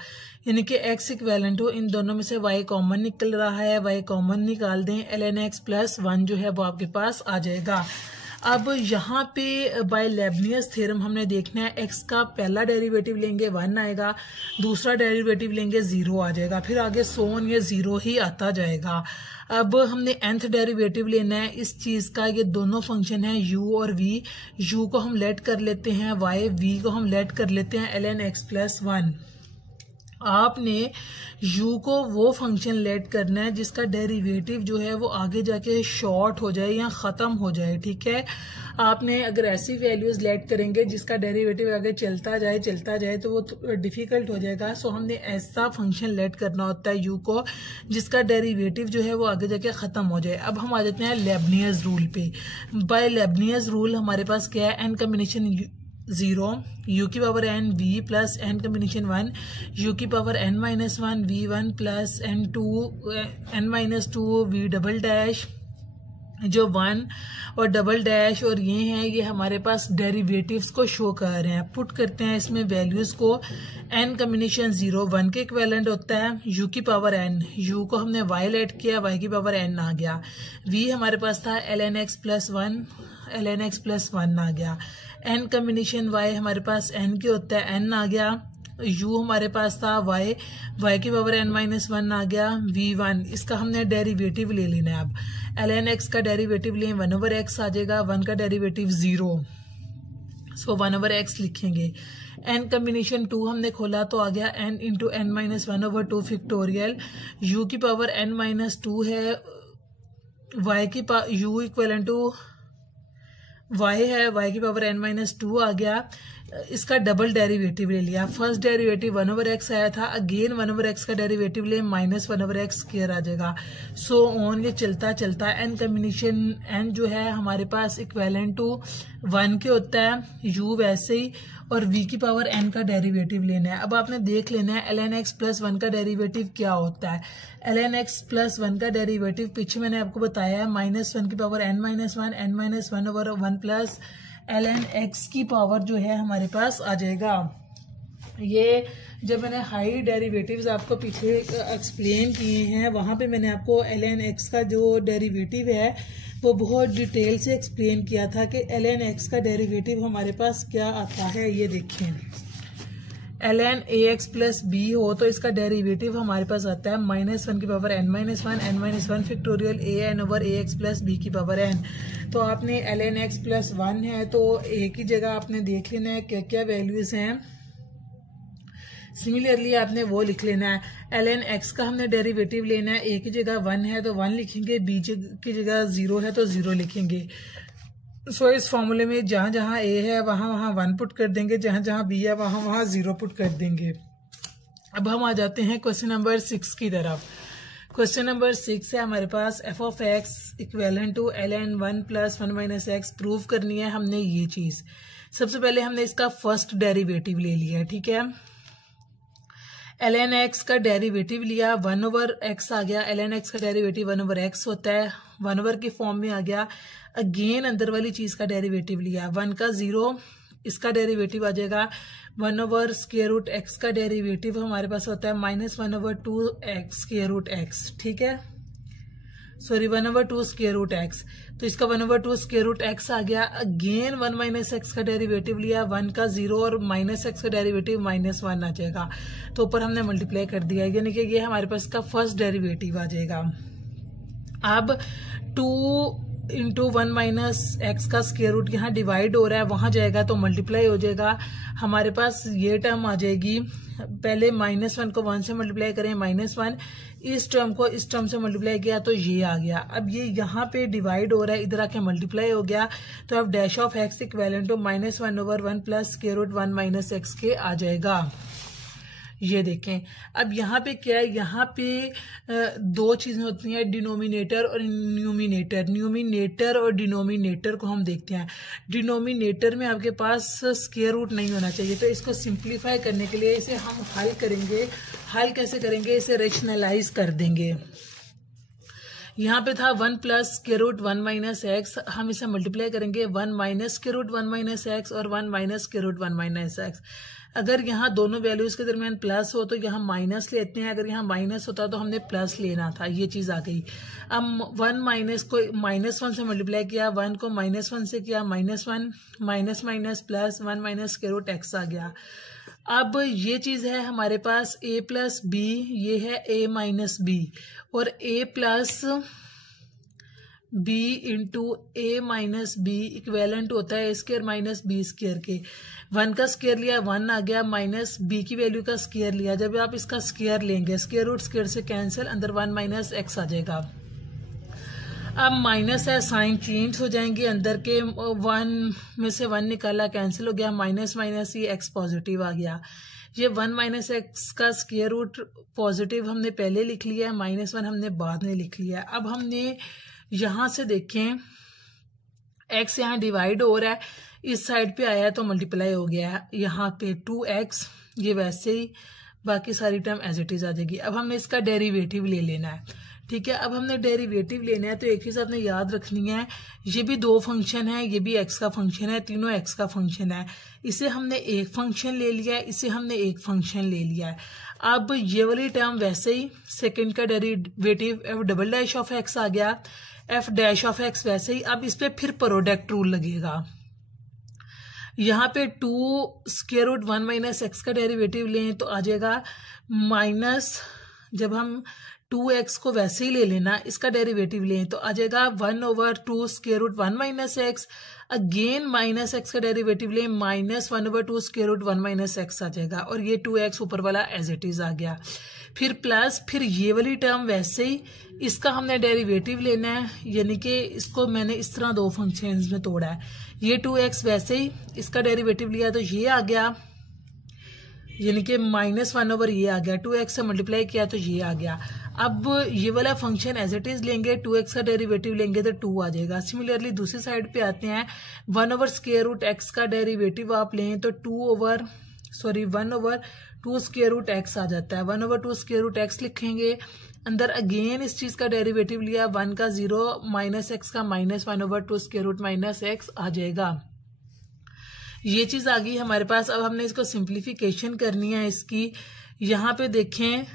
यानी कि x इक्वेलेंट टू, इन दोनों में से y कॉमन निकल रहा है, y कॉमन निकाल दें, ln x +1 जो है वो आपके पास आ जाएगा। अब यहाँ पे बाय लेबनियस थ्योरम हमने देखना है, एक्स का पहला डेरिवेटिव लेंगे 1 आएगा, दूसरा डेरिवेटिव लेंगे 0 आ जाएगा, फिर आगे सोन ये 0 ही आता जाएगा। अब हमने nth डेरिवेटिव लेना है इस चीज का, ये दोनों फंक्शन है u और v, u को हम लेट कर लेते हैं y, v को हम लेट कर लेते हैं ln x प्लस 1। आपने u को वो फंक्शन लेट करना है जिसका डेरिवेटिव जो है वो आगे जाके शॉर्ट हो जाए या ख़त्म हो जाए, ठीक है। आपने अगर ऐसी वैल्यूज लेट करेंगे जिसका डेरिवेटिव आगे चलता जाए तो वो डिफिकल्ट हो जाएगा। सो हमने ऐसा फंक्शन लेट करना होता है u को जिसका डेरिवेटिव जो है वो आगे जाके ख़त्म हो जाए। अब हम आ जाते हैं लेबनियस रूल पे। बाय लेबनियस रूल हमारे पास क्या है, n कॉम्बिनेशन 0 u की power n v plus n combination 1 u की power n minus 1 v1 plus n minus 2 v double dash, जो 1 और डबल डैश और ये हैं, ये हमारे पास डेरिवेटिव्स को शो कर रहे हैं। पुट करते हैं इसमें वैल्यूज को, n कॉम्बिनेशन 0 1 के इक्विवेलेंट होता है, u की पावर n, u को हमने y लेट किया, y की पावर n आ गया, v हमारे पास था ln x plus 1, ln x plus 1 आ गया, n कॉम्बिनेशन y हमारे पास n के होता है, n आ गया, u हमारे पास था y की पावर n माइनस 1 आ गया, v1 इसका हमने डेरिवेटिव ले लेना है। अब ln x का डेरिवेटिव लें 1 ओवर x आ जाएगा, 1 का डेरिवेटिव 0, सो 1 ओवर x लिखेंगे। n कॉम्बिनेशन 2 हमने खोला तो आ गया n into n minus 1 over 2 factorial, u की पावर n माइनस 2 है, y की u इक्वल टू y है, y की पावर n माइनस 2 आ गया। इसका डबल डेरिवेटिव ले लिया, फर्स्ट डेरिवेटिव 1 ओवर x आया था, अगेन 1 ओवर x का डेरिवेटिव ले माइनस 1 ओवर x स्क्वायर आ जाएगा, सो ऑन ये चलता चलता n कॉम्बिनेशन n जो है हमारे पास इक्विवेलेंट टू 1 के होता है, u वैसे ही, और v की पावर n का डेरिवेटिव लेना है। अब आपने देख लेना है ln x प्लस 1 का डेरिवेटिव क्या होता है। ln x प्लस 1 का डेरिवेटिव पीछे मैंने आपको बताया है माइनस 1 की power n minus 1, n minus 1 over 1 plus ln x की पावर जो है हमारे पास आ जाएगा। ये जब मैंने हाई डेरिवेटिव्स आपको पीछे एक्सप्लेन किए हैं वहाँ पे मैंने आपको ln x का जो डेरिवेटिव है वो बहुत डिटेल से एक्सप्लेन किया था कि ln x का डेरिवेटिव हमारे पास क्या आता है। ये देखें, ln ax प्लस b हो तो इसका डेरिवेटिव हमारे पास आता है माइनस 1 की power n minus 1, n minus 1 factorial an over ax plus b की पावर n। तो आपने ln x प्लस 1 है तो a की जगह आपने देख लेना है क्या क्या वैल्यूज हैं, सिमिलरली आपने वो लिख लेना है। ln x का हमने डेरिवेटिव लेना है, a की जगह 1 है तो 1 लिखेंगे, b की जगह 0 है तो 0 लिखेंगे। सो इस फॉर्मूले में जहां जहां a है वहां वहां 1 पुट कर देंगे, जहां जहां b है वहां वहां 0 पुट कर देंगे। अब हम आ जाते हैं क्वेश्चन नंबर 6 की तरफ। क्वेश्चन नंबर 6 है हमारे पास f of x equivalent to ln 1 plus 1 minus x prove करनी है हमने। ये चीज सबसे पहले हमने इसका फर्स्ट डेरिवेटिव ले लिया, ठीक है। ln x का डेरिवेटिव लिया, 1 ओवर x आ गया, ln x का डेरिवेटिव 1 ओवर x होता है, 1 ओवर की फॉर्म में आ गया। अगेन अंदर वाली चीज का डेरिवेटिव लिया, 1 का 0, इसका डेरिवेटिव आ जाएगा 1 ओवर स्क्वायर रूट x का डेरिवेटिव हमारे पास होता है minus 1 over 2 x square root x, ठीक है, sorry 1 over 2 square root x। तो इसका 1 ओवर 2 स्क्वायर रूट x आ गया। अगेन 1 माइनस x का डेरिवेटिव लिया, 1 का 0 और माइनस x का डेरिवेटिव माइनस 1 आ जाएगा, तो ऊपर हमने मल्टीप्लाई कर दिया, यानी कि ये हमारे पास का फर्स्ट डेरिवेटिव आ जाएगा। अब 2 इंटू 1 माइनस एक्स का स्क्वायर रूट यहाँ डिवाइड हो रहा है, वहां जाएगा तो मल्टीप्लाई हो जाएगा, हमारे पास ये टर्म आ जाएगी। पहले माइनस 1 को 1 से मल्टीप्लाई करें, माइनस 1, इस टर्म को इस टर्म से मल्टीप्लाई किया तो ये आ गया। अब ये यहाँ पे डिवाइड हो रहा है, इधर आके मल्टीप्लाई हो गया, तो अब dash of x equivalent to minus 1 over 1 plus square root 1 minus x के आ जाएगा। ये देखें, अब यहाँ पे क्या है, यहाँ पे दो चीजें होती हैं, डिनोमिनेटर और न्यूमिनेटर। न्यूमिनेटर और डिनोमिनेटर को हम देखते हैं। डिनोमिनेटर में आपके पास स्क्वायर रूट नहीं होना चाहिए, तो इसको सिंप्लीफाई करने के लिए इसे हम हल करेंगे। हल कैसे करेंगे, इसे रेशनलाइज कर देंगे। यहाँ पे था 1 plus square root 1 minus x, हम इसे मल्टीप्लाई करेंगे 1 minus square root 1 minus x और 1 minus square root 1 minus x. अगर यहाँ दोनों वैल्यूज के दरमियान प्लस हो तो यहाँ माइनस लेते हैं, अगर यहाँ माइनस होता तो हमने प्लस लेना था, ये चीज आ गई। अब 1 माइनस को -1 से मल्टीप्लाई किया, 1 को -1 से किया, -1 minus minus plus 1 minus square root x आ गया। अब ये चीज है हमारे पास a प्लस बी, ये है a माइनस बी, और a plus b into a minus b equivalent होता है a square minus b square के। 1 का स्क्वायर लिया 1 आ गया, माइनस b की वैल्यू का स्क्वायर लिया, जब आप इसका स्क्वायर लेंगे स्क्वायर रूट स्क्वायर से कैंसिल, अंदर 1 माइनस एक्स आ जाएगा। अब माइनस है, साइन चेंज हो जाएंगे, अंदर के 1 में से 1 निकाला कैंसिल हो गया, माइनस माइनस ये एक्स पॉजिटिव आ गया। ये 1 माइनस एक्स का स्क्वायर रूट पॉजिटिव हमने पहले लिख लिया है, -1 हमने बाद में लिख लिया है। अब हमने यहां से देखें एक्स यहाँ डिवाइड हो रहा है, इस साइड पे आया है तो मल्टीप्लाई हो गया है, यहाँ पे 2x, ये वैसे ही बाकी सारी टर्म एज इट इज आ जाएगी। अब हमने इसका डेरिवेटिव ले लेना है, ठीक है। अब हमने डेरिवेटिव लेना है तो एक चीज आपने याद रखनी है, ये भी 2 फंक्शन है, ये भी x का फंक्शन है, तीनों x का फंक्शन है। इसे हमने एक फंक्शन ले लिया है, इसे हमने एक फंक्शन ले लिया है। अब ये वाली टर्म वैसे ही सेकंड का derivative f double dash of x आ गया, f डैश ऑफ x वैसे ही। अब इस पे फिर प्रोडक्ट रूल लगेगा, यहाँ पे 2 स्क्वायर रूट 1 माइनस एक्स का डेरिवेटिव लें तो आ जाएगा माइनस, जब हम 2x को वैसे ही ले लेना, इसका डेरिवेटिव लें तो आ जाएगा 1/2 square root 1 minus x, again minus x का डेरिवेटिव लें -1/2 स्क्वायर रूट 1 माइनस एक्स आ जाएगा, और ये 2x ऊपर वाला एज इट इज आ गया। फिर प्लस, फिर ये वाली टर्म वैसे ही, इसका हमने डेरिवेटिव लेना है, यानी कि इसको मैंने इस तरह 2 फंक्शंस में तोड़ा है। ये 2x वैसे ही, इसका डेरिवेटिव लिया तो ये आ गया, यानी कि -1 ये आ गया, 2x से मल्टीप्लाई किया तो ये आ गया। अब ये वाला फंक्शन एज इट इज लेंगे, 2x का डेरिवेटिव लेंगे तो 2 आ जाएगा। सिमिलरली दूसरी साइड पे आते हैं, 1/स्क्वायर रूट x का डेरिवेटिव आप लें तो 1/2 स्क्वायर रूट x आ जाता है, 1/2 स्क्वायर रूट x लिखेंगे, अंदर अगेन इस चीज का डेरिवेटिव लिया, 1 का 0 माइनस एक्स का -1/2 स्क्वायर रूट माइनस एक्स आ जाएगा। ये चीज आ गई हमारे पास। अब हमने इसको सिंप्लीफिकेशन करनी है इसकी। यहाँ पे देखें,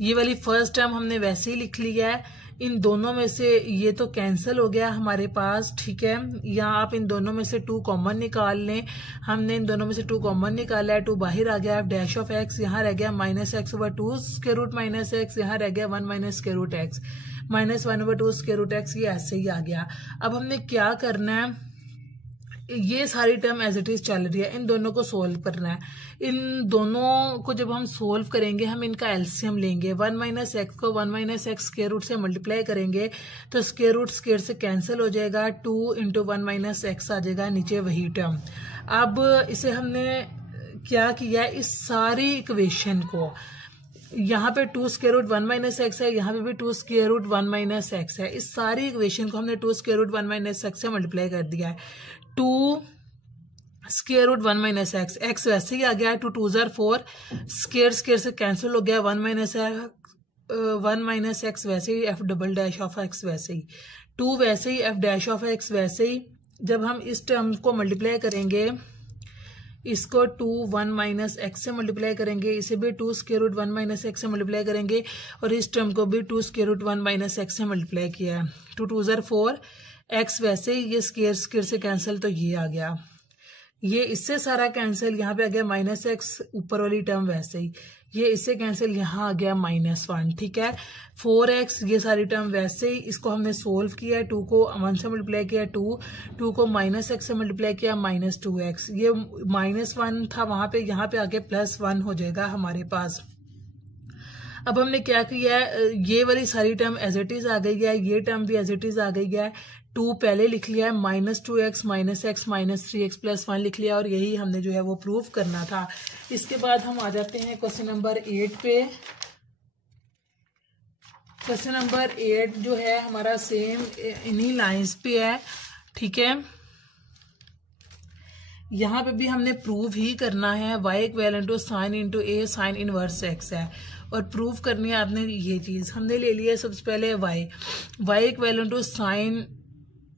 ये वाली फर्स्ट टर्म हमने वैसे ही लिख लिया है, इन दोनों में से ये तो कैंसिल हो गया हमारे पास, ठीक है। यहाँ आप इन दोनों में से 2 कॉमन निकाल लें, हमने इन दोनों में से 2 कॉमन निकाला है, 2 बाहर आ गया, डैश ऑफ एक्स, यहाँ रह गया -x/2 square root minus x, यहाँ रह गया 1 minus square root x, -1/2 square root x, ये ऐसे ही आ गया। अब हमने क्या करना है, ये सारी टर्म एज इट इज चल रही है, इन दोनों को सोल्व करना है। इन दोनों को जब हम सोल्व करेंगे, हम इनका एलसीएम लेंगे, 1 माइनस एक्स को 1 माइनस एक्स स्क्वायर रूट से मल्टीप्लाई करेंगे तो स्क्वायर रूट स्क्वायर से कैंसिल हो जाएगा, 2 इंटू 1 माइनस एक्स आ जाएगा, नीचे वही टर्म। अब इसे हमने क्या किया, इस सारी इक्वेशन को, यहाँ पे 2 स्क्वायर रूट 1 माइनस एक्स है, यहाँ पे भी 2 स्क्वायर रूट 1 माइनस एक्स है, इस सारी इक्वेशन को हमने 2 स्क्वायर रूट 1 माइनस एक्स से मल्टीप्लाई कर दिया है। 2 square root 1 minus x, x वैसे ही आ गया है, 2 2 जार 4, स्क्वायर स्क्वायर से कैंसिल हो गया, 1 माइनस एक्स वैसे ही, f double dash of x वैसे ही, 2 वैसे ही, एफ डैश ऑफ एक्स वैसे ही। जब हम इस टर्म को मल्टीप्लाई करेंगे, इसको 2 1 माइनस एक्स से मल्टीप्लाई करेंगे, इसे भी 2 स्क्वायर रूट 1 माइनस एक्स से मल्टीप्लाई करेंगे, और इस टर्म को भी 2 स्क्वायर रूट 1 माइनस एक्स से मल्टीप्लाई किया है, 2 2 जार 4, एक्स वैसे ही, ये स्क्वायर स्क्वायर से कैंसिल तो ये आ गया, ये इससे सारा कैंसिल, यहाँ पे आ गया -x, ऊपर वाली टर्म वैसे ही, ये इससे कैंसिल, यहाँ आ गया -1, ठीक है। 4x, ये सारी टर्म वैसे ही, इसको हमने सोल्व किया है, 2 को 1 से मल्टीप्लाई किया, 2 को -x से मल्टीप्लाई किया, -2x, ये -1 था वहां पे, यहाँ पे आके +1 हो जाएगा हमारे पास। अब हमने क्या किया है, ये वाली सारी टर्म एज इट इज आ गई है, ये टर्म भी एज इट इज आ गई है, 2 पहले लिख लिया है, -2x -x -3x +1 लिख लिया, और यही हमने जो है वो प्रूव करना था। इसके बाद हम आ जाते हैं क्वेश्चन नंबर 8 पे। क्वेश्चन नंबर 8 जो है हमारा सेम इन्हीं लाइंस पे है, ठीक है। यहाँ पे भी हमने प्रूव ही करना है, y equivalent to sine into a sine inverse x है, और प्रूव करनी है आपने ये चीज। हमने ले लिया सबसे पहले y equivalent to sine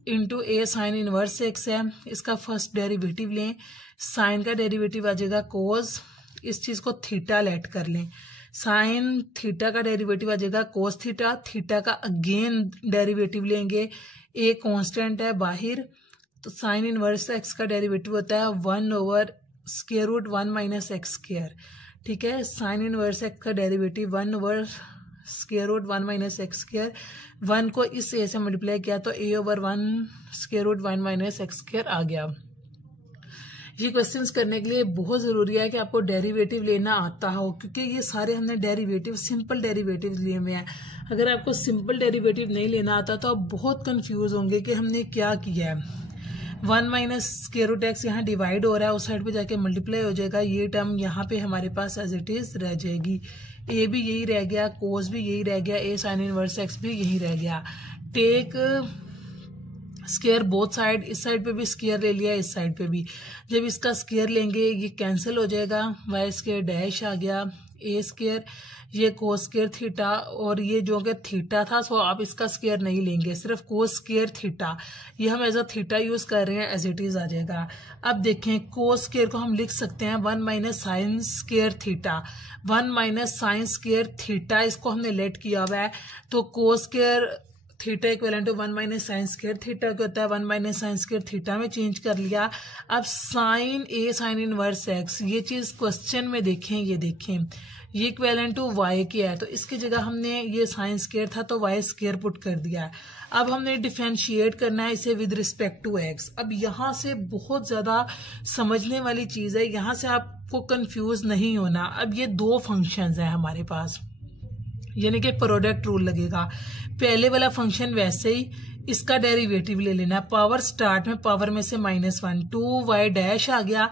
into a sine inverse x है, इसका फर्स्ट डेरिवेटिव लें, साइन का डेरिवेटिव आ जाएगा कोस, इस चीज को थीटा लेट कर लें, साइन थीटा का डेरिवेटिव आ जाएगा कोस थीटा, थीटा का अगेन डेरिवेटिव लेंगे, ए कांस्टेंट है बाहर, तो साइन इनवर्स एक्स का डेरिवेटिव होता है 1/√1 माइनस एक्स स्क्वायर, ठीक है। साइन इनवर्स एक्स का डेरिवेटिव 1/√1 माइनस एक्स स्क्वायर, 1 को इस ए से मल्टीप्लाई किया तो a/1√1 माइनस एक्स स्क्वायर आ गया। ये क्वेश्चंस करने के लिए बहुत जरूरी है कि आपको डेरिवेटिव लेना आता हो, क्योंकि ये सारे हमने डेरिवेटिव सिंपल डेरिवेटिव लिए हुए हैं। अगर आपको सिंपल डेरिवेटिव नहीं लेना आता तो आप बहुत कंफ्यूज होंगे कि हमने क्या किया है। 1 माइनस स्क्वायर रूट एक्स यहाँ डिवाइड हो रहा है, उस साइड पे जाके मल्टीप्लाई हो जाएगा, ये टर्म यहाँ पे हमारे पास एज इट इज रह जाएगी, ए भी यही रह गया, कोस भी यही रह गया, ए साइन इनवर्स एक्स भी यही रह गया। टेक स्क्वायर बोथ साइड, इस साइड पे भी स्क्वायर ले लिया, इस साइड पे भी, जब इसका स्क्वायर लेंगे ये कैंसिल हो जाएगा, वाई स्क्वायर डैश आ गया, ए स्क्वायर, ये कोस स्क्वायर थीटा, और ये जो कि थीटा था सो आप इसका स्क्वायर नहीं लेंगे, सिर्फ कोस स्क्वायर थीटा, ये हम एज अ थीटा यूज कर रहे हैं, एज इट इज आ जाएगा। अब देखें कोस स्क्वायर को हम लिख सकते हैं 1 minus sine square theta, 1 minus sine square theta, इसको हमने लेट किया हुआ है, तो cos square theta equal to 1 minus sine square theta क्या होता है, 1 माइनस साइन स्क्वायर थीटा में चेंज कर लिया। अब sine a sine inverse x, ये चीज क्वेश्चन में देखें, ये देखें ये इक्वल टू वाई की है, तो इसकी जगह हमने ये साइन स्क्वायर था तो वाई स्क्वायर पुट कर दिया। अब हमने डिफरेंशिएट करना है इसे विद रिस्पेक्ट टू एक्स। अब यहाँ से बहुत ज्यादा समझने वाली चीज है, यहाँ से आपको कंफ्यूज नहीं होना। अब ये दो फंक्शंस हैं हमारे पास, यानी कि प्रोडक्ट रूल लगेगा। पहले वाला फंक्शन वैसे ही, इसका डेरिवेटिव ले लेना, पावर स्टार्ट में पावर में से -1, 2y डैश आ गया,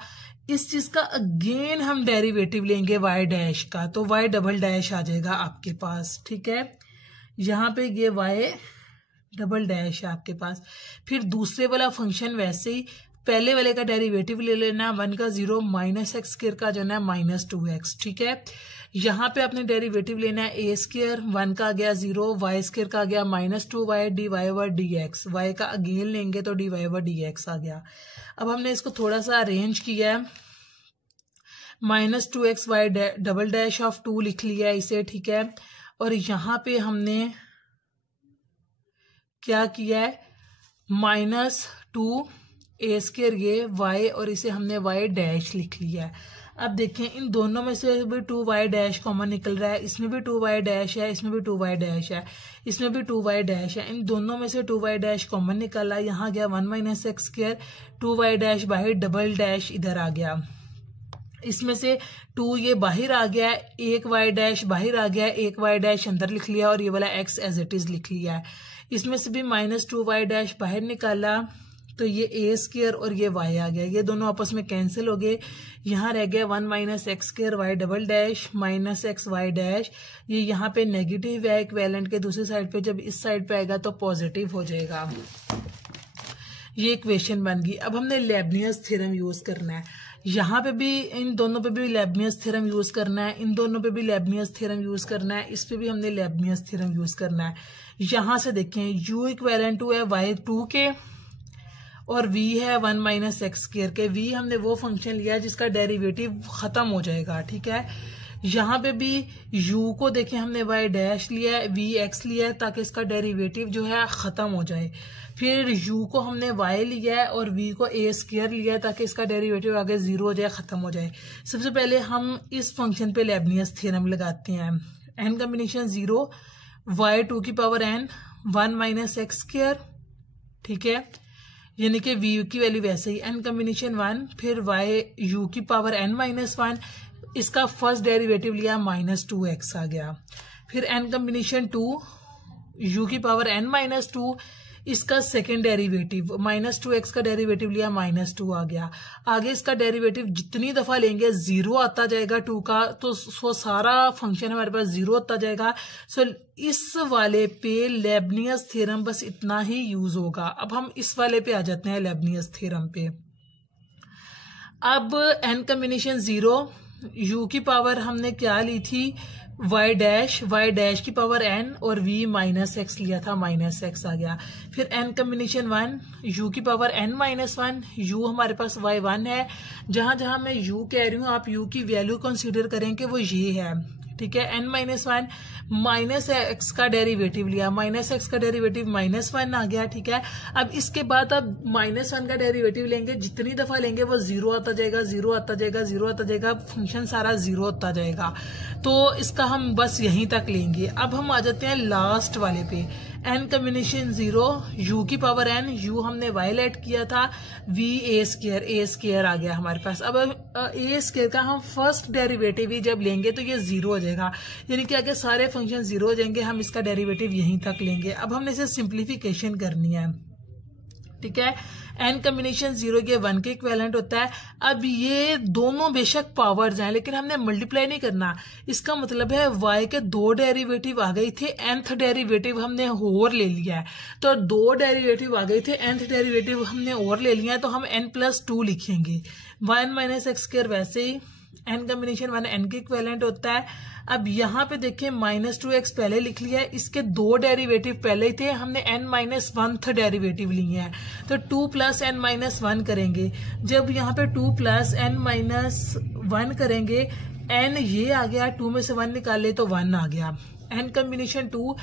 इस चीज का अगेन हम डेरिवेटिव लेंगे y डैश का, तो y डबल डैश आ जाएगा आपके पास, ठीक है। यहाँ पे ये y डबल डैश है आपके पास। फिर दूसरे वाला फंक्शन वैसे ही, पहले वाले का डेरिवेटिव ले लेना, 1 का 0 माइनस एक्स स्क्वायर का जो है -2x, ठीक है। यहाँ पे आपने डेरिवेटिव लेना है ए स्क्वायर, 1 का आ गया 0, वाई स्क्वायर का आ गया -2y, dy/dx, y का अगेन लेंगे तो dy/dx आ गया। अब हमने इसको थोड़ा सा अरेंज किया है, -2x y double dash of 2 लिख लिया है इसे, ठीक है। और यहाँ पे हमने क्या किया है, -2 ए स्क्वायर ये y, और इसे हमने y डैश लिख लिया है। अब देखें इन दोनों में से भी 2y डैश कॉमन निकल रहा है, इसमें भी 2y डैश है, इसमें भी 2y डैश है, इसमें भी 2y डैश है, इन दोनों में से 2y डैश कॉमन निकला, यहाँ गया 1 minus x square, 2y dash बाहर, डबल डैश इधर आ गया, इसमें से 2 ये बाहर आ गया, एक y डैश बाहर आ गया, एक y डैश अंदर लिख लिया, और ये वाला x एज इट इज लिख लिया है। इसमें से भी -2y डैश बाहर निकाला, तो ये ए स्क्वायर और ये y आ गया, ये दोनों आपस में कैंसिल हो गए, यहाँ रह गया 1 minus x square y double dash minus x y dash, ये यहाँ पे नेगेटिव है इक्विवेलेंट के, दूसरी साइड पे जब इस साइड पे आएगा तो पॉजिटिव हो जाएगा। ये इक्वेशन बन गई। अब हमने लेबनियस थ्योरम यूज करना है, यहाँ पे भी इन दोनों पे भी लेबनियस थ्योरम यूज करना है, इन दोनों पे भी लेबनियस थ्योरम यूज करना है, इस पे भी हमने लेबनियस थ्योरम यूज करना है। यहाँ से देखें u इक्विवेलेंट टू है y2 के, और v है 1 माइनस एक्स स्क्वायर के। v हमने वो फंक्शन लिया जिसका डेरिवेटिव खत्म हो जाएगा, ठीक है। यहाँ पे भी u को देखें हमने y डैश लिया है, v x लिया है, ताकि इसका डेरिवेटिव जो है खत्म हो जाए। फिर u को हमने y लिया है और v को a स्क्वायर लिया है, ताकि इसका डेरिवेटिव आगे 0 हो जाए, खत्म हो जाए। सबसे पहले हम इस फंक्शन पे लेबनियस थ्योरम लगाते हैं, n कॉम्बिनेशन 0 y2 की power n 1 minus x square, ठीक है, यानी कि v की वैल्यू वैसे ही n कॉम्बिनेशन 1, फिर y u की पावर n माइनस 1, इसका फर्स्ट डेरिवेटिव लिया -2x आ गया, फिर n कॉम्बिनेशन 2 u की पावर n माइनस 2, इसका सेकेंड डेरिवेटिव -2x का डेरिवेटिव लिया -2 आ गया। आगे इसका डेरिवेटिव जितनी दफा लेंगे 0 आता जाएगा 2 का, तो सारा फंक्शन हमारे पास 0 आता जाएगा। सो इस वाले पे लेबनियस थ्योरम बस इतना ही यूज होगा। अब हम इस वाले पे आ जाते हैं लेबनियस थ्योरम पे। अब n कॉम्बिनेशन 0, u की पावर हमने क्या ली थी y डैश की पावर n और v माइनस एक्स लिया था, माइनस एक्स आ गया। फिर n कॉम्बिनेशन 1, u की पावर n माइनस 1, u हमारे पास y1 है। जहां जहां मैं u कह रही हूँ आप u की वैल्यू कंसीडर करें कि वो ये है, ठीक है। n माइनस 1 माइनस एक्स का डेरिवेटिव लिया, माइनस एक्स का डेरिवेटिव माइनस 1 आ गया, ठीक है। अब इसके बाद अब माइनस 1 का डेरिवेटिव लेंगे, जितनी दफा लेंगे वो जीरो आता जाएगा, जीरो आता जाएगा, जीरो आता जाएगा, फंक्शन सारा जीरो होता जाएगा। तो इसका हम बस यहीं तक लेंगे। अब हम आ जाते हैं लास्ट वाले पे, n कॉम्बिनेशन 0, u की पावर n, u हमने y लेट किया था, v a स्क्वायर आ गया हमारे पास। अब a स्क्वायर का हम फर्स्ट डेरिवेटिव ही जब लेंगे तो ये जीरो हो जाएगा, यानी कि आगे सारे फंक्शन जीरो हो जाएंगे, हम इसका डेरिवेटिव यहीं तक लेंगे। अब हमने इसे सिंप्लीफिकेशन करनी है, ठीक है। n कॉम्बिनेशन 0 ये 1 के इक्विवेलेंट होता है। अब ये दोनों बेशक पावर्स हैं लेकिन हमने मल्टीप्लाई नहीं करना, इसका मतलब है y के 2 डेरिवेटिव आ गए थे, nth डेरिवेटिव हमने और ले लिया है, तो 2 डेरिवेटिव आ गए थे, nth डेरिवेटिव हमने और ले लिया है, तो हम n+2 लिखेंगे। 1 माइनस एक्स स्क्वायर वैसे ही n कॉम्बिनेशन 1 n के इक्विवेलेंट होता है। अब यहाँ पे देखिए -2x पहले लिख लिया है, इसके 2 डेरिवेटिव पहले ही थे, हमने n-1th डेरिवेटिव लिए हैं, तो 2 + n-1 करेंगे। जब यहाँ पे 2 + n-1 करेंगे, n ये आ गया, 2 में से 1 निकाले तो 1 आ गया। n combination 2,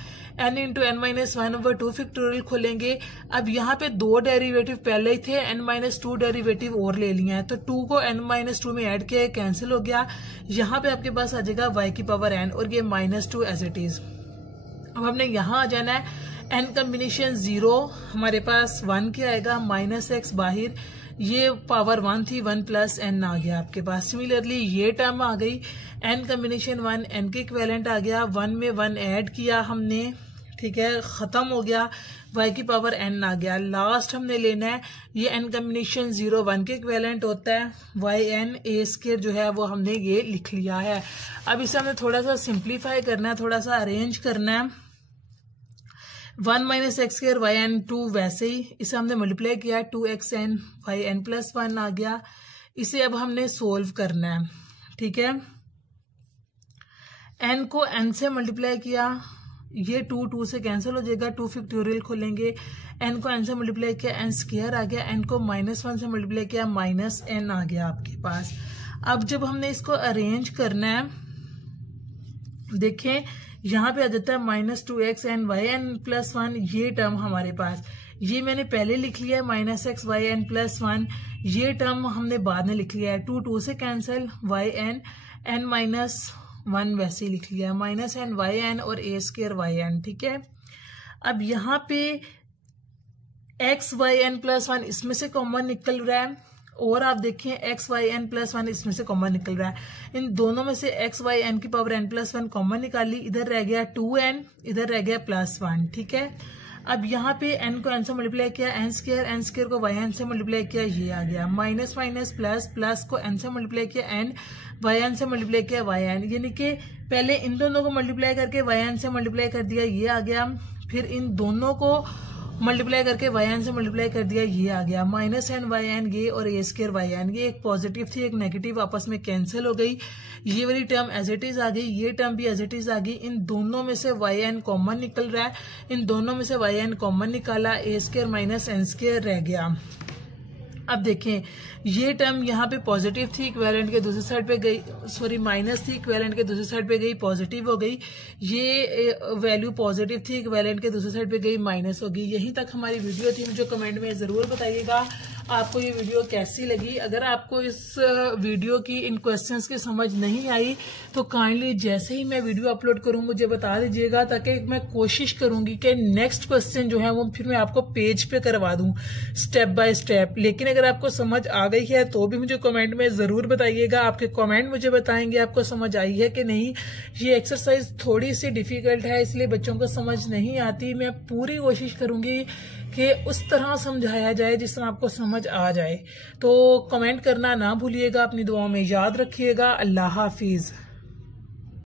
n into n-1/2 factorial खोलेंगे। अब यहाँ पे 2 डेरिवेटिव पहले ही थे, n-2 डेरिवेटिव और ले लिया है, तो 2 को n-2 में ऐड किया, कैंसिल हो गया। यहाँ पे आपके पास आ जाएगा y की पावर n और ये -2 एज इट इज। अब हमने यहाँ आ जाना है, n कॉम्बिनेशन 0 हमारे पास 1 क्या आएगा, -x बाहर, ये पावर 1 थी, 1 + n आ गया आपके पास। सिमिलरली ये टर्म आ गई, n कॉम्बिनेशन 1 n के इक्विवेलेंट आ गया, 1 में 1 ऐड किया हमने, ठीक है, खत्म हो गया, y की पावर n आ गया। लास्ट हमने लेना है, ये n कॉम्बिनेशन 0 1 के इक्विवेलेंट होता है, yn a स्क्वायर जो है वो हमने ये लिख लिया है। अब इसे हमें थोड़ा सा सिंप्लीफाई करना है, थोड़ा सा अरेंज करना है। 1 माइनस एक्स स्क्वायर yn2 वैसे ही, इसे हमने मल्टीप्लाई किया, 2xn yn+1 आ गया। इसे अब हमने सोल्व करना है, ठीक है। n को n से मल्टीप्लाई किया, ये 2 से कैंसिल हो जाएगा, 2 फैक्टोरियल खोलेंगे, n को n से मल्टीप्लाई किया, n स्क्वायर आ गया, n को -1 से मल्टीप्लाई किया, -n आ गया आपके पास। अब जब हमने इसको अरेंज करना है, देखें यहाँ पे आ जाता है -2x yn+1, ये टर्म हमारे पास, ये मैंने पहले लिख लिया है, -x yn+1, ये टर्म हमने बाद में लिख लिया है, 2 से कैंसिल, yn n-1 वैसे ही लिख लिया है, -n yn और a स्क्वायर yn, ठीक है। अब यहाँ पे x yn+1 इसमें से कॉमन निकल रहा है, और आप देखें x yn+1 इसमें से कॉमन निकल रहा है, इन दोनों में से x yn की पावर n+1 कॉमन निकाली, इधर रह गया 2n, इधर रह गया +1, ठीक है। अब यहाँ पे n को n से मल्टीप्लाई किया, n स्क्वायर को yn से मल्टीप्लाई किया, ये आ गया, माइनस प्लस को n से मल्टीप्लाई किया, n yn से मल्टीप्लाई किया yn, यानी कि पहले इन दोनों को मल्टीप्लाई करके yn से मल्टीप्लाई कर दिया, ये आ गया, फिर इन दोनों को मल्टीप्लाई करके yn से मल्टीप्लाई कर दिया, ये आ गया, -n yn ये और a स्क्वायर yn, ये एक पॉजिटिव थी एक नेगेटिव आपस में कैंसिल हो गई, ये वाली टर्म एज इट इज आ गई, ये टर्म भी एज इट इज आ गई। इन दोनों में से yn कॉमन निकल रहा है, इन दोनों में से yn कॉमन निकाला, a square minus n square रह गया। अब देखें ये टर्म यहाँ पे पॉजिटिव थी, इक्विवेलेंट के दूसरी साइड पे गई, सॉरी माइनस थी, इक्विवेलेंट के दूसरी साइड पे गई, पॉजिटिव हो गई, ये वैल्यू पॉजिटिव थी, इक्विवेलेंट के दूसरी साइड पे गई, माइनस हो गई। यहीं तक हमारी वीडियो थी, मुझे कमेंट में जरूर बताइएगा आपको ये वीडियो कैसी लगी। अगर आपको इस वीडियो की इन क्वेश्चंस की समझ नहीं आई तो काइंडली जैसे ही मैं वीडियो अपलोड करूँ मुझे बता दीजिएगा, ताकि मैं कोशिश करूंगी कि नेक्स्ट क्वेश्चन जो है वो फिर मैं आपको पेज पे करवा दूं स्टेप बाय स्टेप। लेकिन अगर आपको समझ आ गई है तो भी मुझे कमेंट में जरूर बताइएगा, आपके कमेंट मुझे बताएंगे आपको समझ आई है कि नहीं। ये एक्सरसाइज थोड़ी सी डिफिकल्ट है, इसलिए बच्चों को समझ नहीं आती। मैं पूरी कोशिश करूंगी कि उस तरह समझाया जाए जिस तरह आपको समझ आ जाए। तो कमेंट करना ना भूलिएगा, अपनी दुआओं में याद रखिएगा। अल्लाह हाफिज।